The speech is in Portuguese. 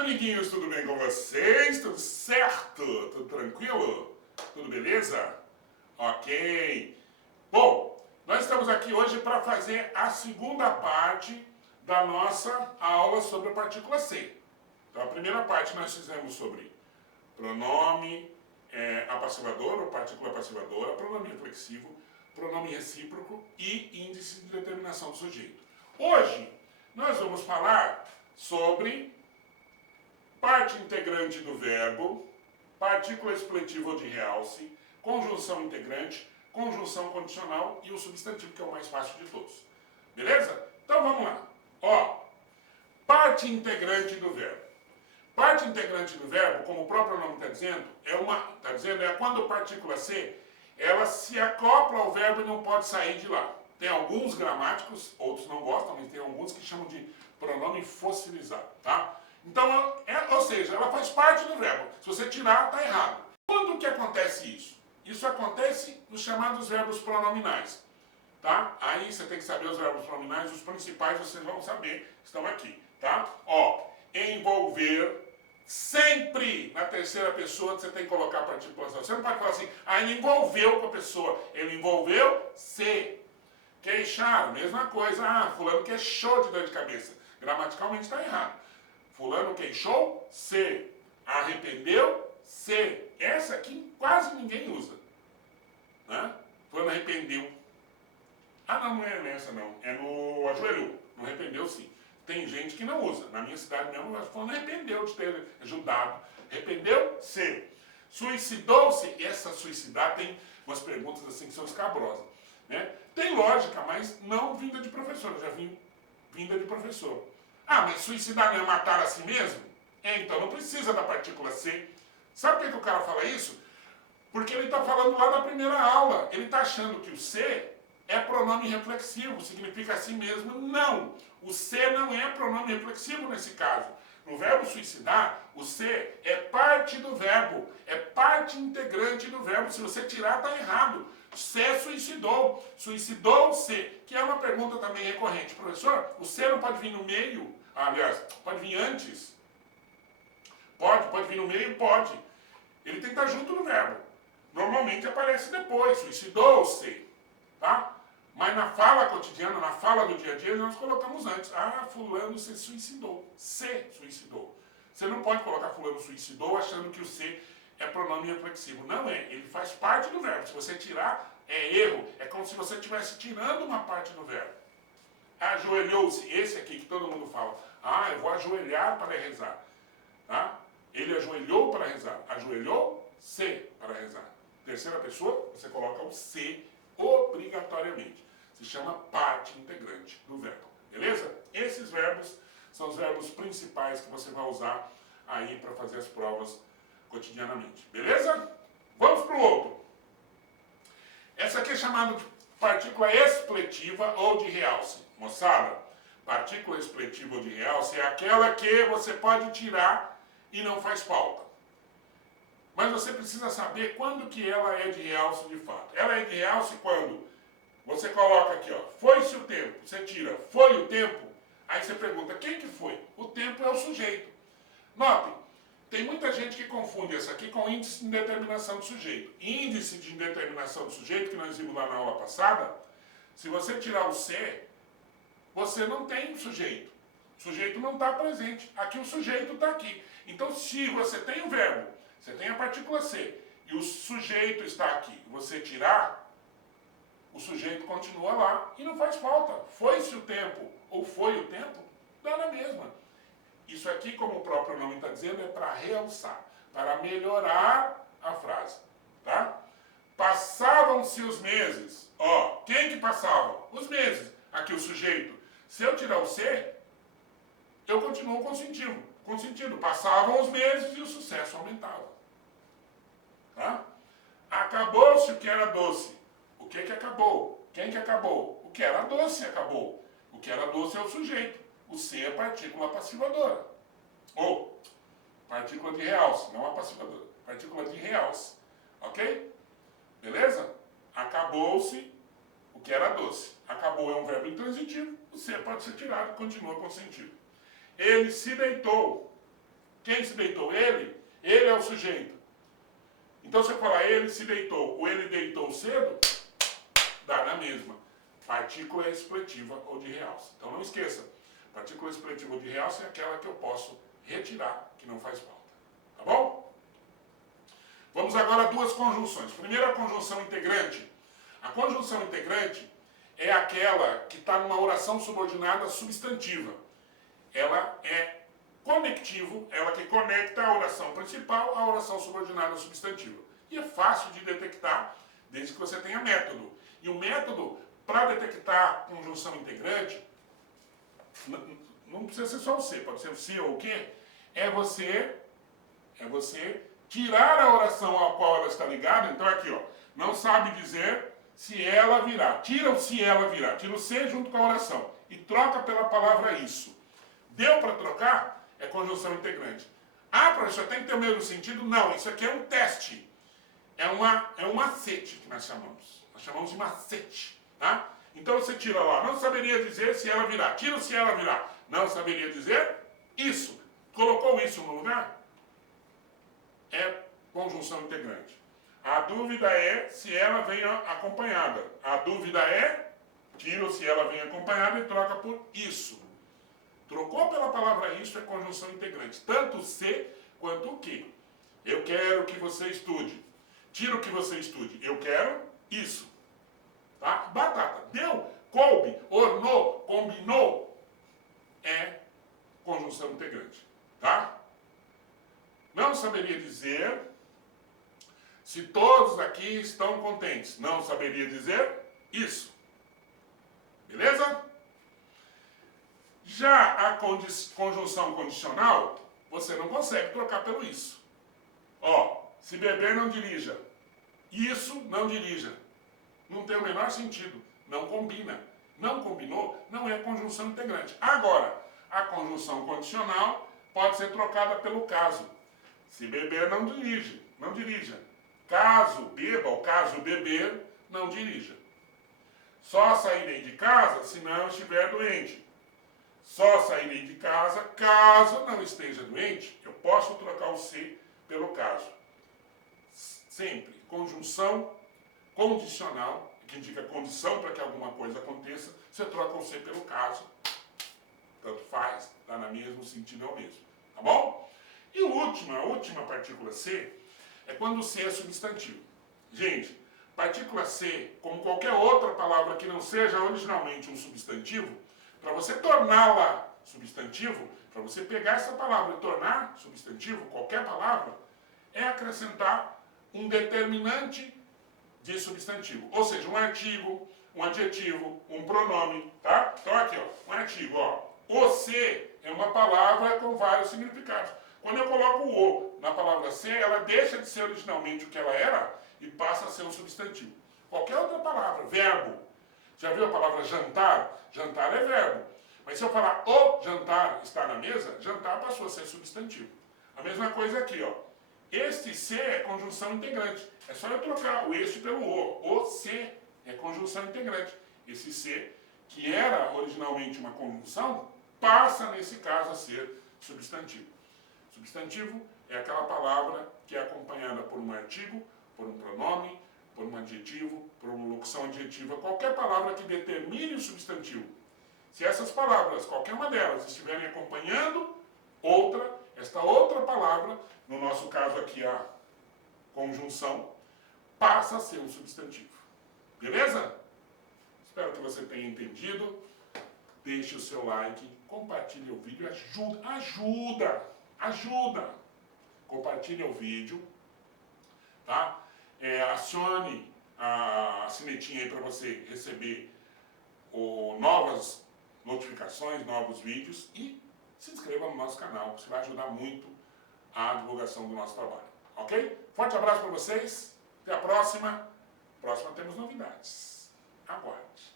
amiguinhos, tudo bem com vocês? Tudo certo? Tudo tranquilo? Tudo beleza? Ok. Bom, nós estamos aqui hoje para fazer a segunda parte da nossa aula sobre a partícula C. Então, a primeira parte nós fizemos sobre pronome apassivador ou partícula apassivadora, pronome reflexivo, pronome recíproco e índice de determinação do sujeito. Hoje, nós vamos falar sobre parte integrante do verbo, partícula expletiva ou de realce, conjunção integrante, conjunção condicional e o substantivo, que é o mais fácil de todos. Beleza? Então vamos lá. Ó, parte integrante do verbo. Parte integrante do verbo, como o próprio nome está dizendo, é quando a partícula C, ela se acopla ao verbo e não pode sair de lá. Tem alguns gramáticos, outros não gostam, mas tem alguns que chamam de pronome fossilizado, tá? Então, ou seja, ela faz parte do verbo. Se você tirar, está errado. Quando que acontece isso? Isso acontece nos chamados verbos pronominais, tá? Aí você tem que saber os verbos pronominais, os principais vocês vão saber, estão aqui, tá? Ó, envolver, sempre na terceira pessoa você tem que colocar a partículação. Você não pode falar assim, ele envolveu com a pessoa, ele envolveu-se. Queixar, mesma coisa, fulano queixou de dor de cabeça. Gramaticalmente está errado. Fulano queixou-se, arrependeu-se. Essa aqui quase ninguém usa. Né? Fulano arrependeu. Não é nessa não. É no ajoelhou. Não arrependeu-se. Tem gente que não usa. Na minha cidade mesmo, fulano arrependeu de ter ajudado. Arrependeu-se. Suicidou-se. Essa suicidar tem umas perguntas assim que são escabrosas. Né? Tem lógica, mas não vinda de professor. Eu já vi vinda de professor. Mas suicidar não é matar a si mesmo? Então não precisa da partícula C. Sabe por que o cara fala isso? Porque ele está falando lá na primeira aula. Ele está achando que o C é pronome reflexivo, significa assim mesmo. Não! O C não é pronome reflexivo nesse caso. No verbo suicidar, o C é parte do verbo, é parte integrante do verbo. Se você tirar, está errado. C suicidou, suicidou-se, que é uma pergunta também recorrente. Professor, o C não pode vir no meio? Aliás, pode vir antes? Pode vir no meio? Pode. Ele tem que estar junto no verbo. Normalmente aparece depois, suicidou-se, tá? Mas na fala cotidiana, na fala do dia a dia, nós colocamos antes. Fulano se suicidou. Se suicidou. Você não pode colocar fulano suicidou achando que o se é pronome reflexivo. Não é. Ele faz parte do verbo. Se você tirar, é erro. É como se você estivesse tirando uma parte do verbo. Ajoelhou-se. Esse aqui que todo mundo fala. Eu vou ajoelhar para rezar. Tá? Ele ajoelhou para rezar. Ajoelhou-se para rezar. Terceira pessoa, você coloca o se obrigatoriamente. Se chama parte integrante do verbo. Beleza? Esses verbos são os verbos principais que você vai usar aí para fazer as provas cotidianamente. Beleza? Vamos para o outro. Essa aqui é chamada de partícula expletiva ou de realce. Moçada, partícula expletiva ou de realce é aquela que você pode tirar e não faz falta. Mas você precisa saber quando que ela é de realce de fato. Ela é de realce quando você coloca aqui, foi-se o tempo. Você tira, foi o tempo. Aí você pergunta, quem que foi? O tempo é o sujeito. Notem, tem muita gente que confunde essa aqui com índice de indeterminação do sujeito. Índice de indeterminação do sujeito, que nós vimos lá na aula passada, se você tirar o C, você não tem sujeito. O sujeito não está presente. Aqui o sujeito está aqui. Então, se você tem o verbo, você tem a partícula C, e o sujeito está aqui, você tirar, o sujeito continua lá e não faz falta. Foi-se o tempo ou foi o tempo, dá na mesma. Isso aqui, como o próprio nome está dizendo, é para realçar, para melhorar a frase. Tá? Passavam-se os meses. Quem que passava? Os meses. Aqui o sujeito. Se eu tirar o C, eu continuo com sentido. Com sentido. Passavam os meses e o sucesso aumentava. Tá? Acabou-se o que era doce. O que acabou? Quem que acabou? O que era doce acabou. O que era doce é o sujeito. O C é partícula passivadora. Ou partícula de realce, não a passivadora. Partícula de realce. Ok? Beleza? Acabou-se o que era doce. Acabou é um verbo intransitivo. O C pode ser tirado e continua com sentido. Ele se deitou. Quem se deitou? Ele é o sujeito. Então, se eu falar ele se deitou ou ele deitou cedo, dá na mesma. Partícula expletiva ou de realce. Então, não esqueça. Partícula expletiva ou de realce é aquela que eu posso retirar, que não faz falta. Tá bom? Vamos agora a duas conjunções. Primeiro, a conjunção integrante. A conjunção integrante é aquela que está numa oração subordinada substantiva. Ela é conectivo, ela que conecta a oração principal à oração subordinada substantiva. E é fácil de detectar, desde que você tenha método. E o método, para detectar conjunção integrante, não precisa ser só o C, pode ser o C ou o Q, é você tirar a oração à qual ela está ligada. Então aqui, ó, não sabe dizer se ela virá. Tira o se ela virá, tira o C junto com a oração e troca pela palavra isso. Deu para trocar? É conjunção integrante. Ah, professor, tem que ter o mesmo sentido? Não, isso aqui é um teste. É um macete que nós chamamos. Nós chamamos de macete, tá? Então você tira lá, não saberia dizer se ela virá. Tira o se ela virá. Não saberia dizer isso. Colocou isso no lugar? É conjunção integrante. A dúvida é se ela vem acompanhada. A dúvida é, tira o se ela vem acompanhada e troca por isso. Trocou pela palavra isso é conjunção integrante. Tanto o se quanto o que. Eu quero que você estude. Tira o que você estude. Eu quero isso. Tá? Batata. Deu, coube, ornou, combinou. É conjunção integrante. Tá? Não saberia dizer se todos aqui estão contentes. Não saberia dizer isso. Beleza? Já a conjunção condicional, você não consegue trocar pelo isso. Ó, se beber, não dirija. Isso, não dirija. Não tem o menor sentido. Não combina. Não combinou, não é conjunção integrante. Agora, a conjunção condicional pode ser trocada pelo caso. Se beber, não dirija. Não dirija. Caso beba ou caso beber, não dirija. Só sairei de casa se não estiver doente. Só sairei de casa caso não esteja doente. Eu posso trocar o se pelo caso. Sempre. Conjunção condicional, que indica condição para que alguma coisa aconteça, você troca o se pelo caso. Tanto faz, está no mesmo sentido, é o mesmo. Tá bom? E a última partícula C é quando o C é substantivo. Gente, partícula C, como qualquer outra palavra que não seja originalmente um substantivo, para você torná-la substantivo, para você pegar essa palavra e tornar substantivo, qualquer palavra, é acrescentar um determinante de substantivo. Ou seja, um artigo, um adjetivo, um pronome, tá? Então aqui, ó, um artigo, ó. O C é uma palavra com vários significados. Quando eu coloco o na palavra C, ela deixa de ser originalmente o que ela era e passa a ser um substantivo. Qualquer outra palavra, verbo. Já viu a palavra jantar? Jantar é verbo. Mas se eu falar o jantar está na mesa, jantar passou a ser substantivo. A mesma coisa aqui, ó. Este C é conjunção integrante. É só eu trocar o este pelo o. O C é conjunção integrante. Esse C, que era originalmente uma conjunção, passa nesse caso a ser substantivo. Substantivo é aquela palavra que é acompanhada por um artigo, por um pronome, por um adjetivo, por uma locução adjetiva, qualquer palavra que determine o substantivo. Se essas palavras, qualquer uma delas, estiverem acompanhando esta outra palavra, no nosso caso aqui a conjunção, passa a ser um substantivo. Beleza? Espero que você tenha entendido. Deixe o seu like, compartilhe o vídeo, ajuda! Compartilhe o vídeo, tá? Acione a sinetinha aí para você receber novas notificações, novos vídeos e se inscreva no nosso canal, isso vai ajudar muito a divulgação do nosso trabalho, ok? Forte abraço para vocês, até a próxima. Próxima temos novidades. Aguarde.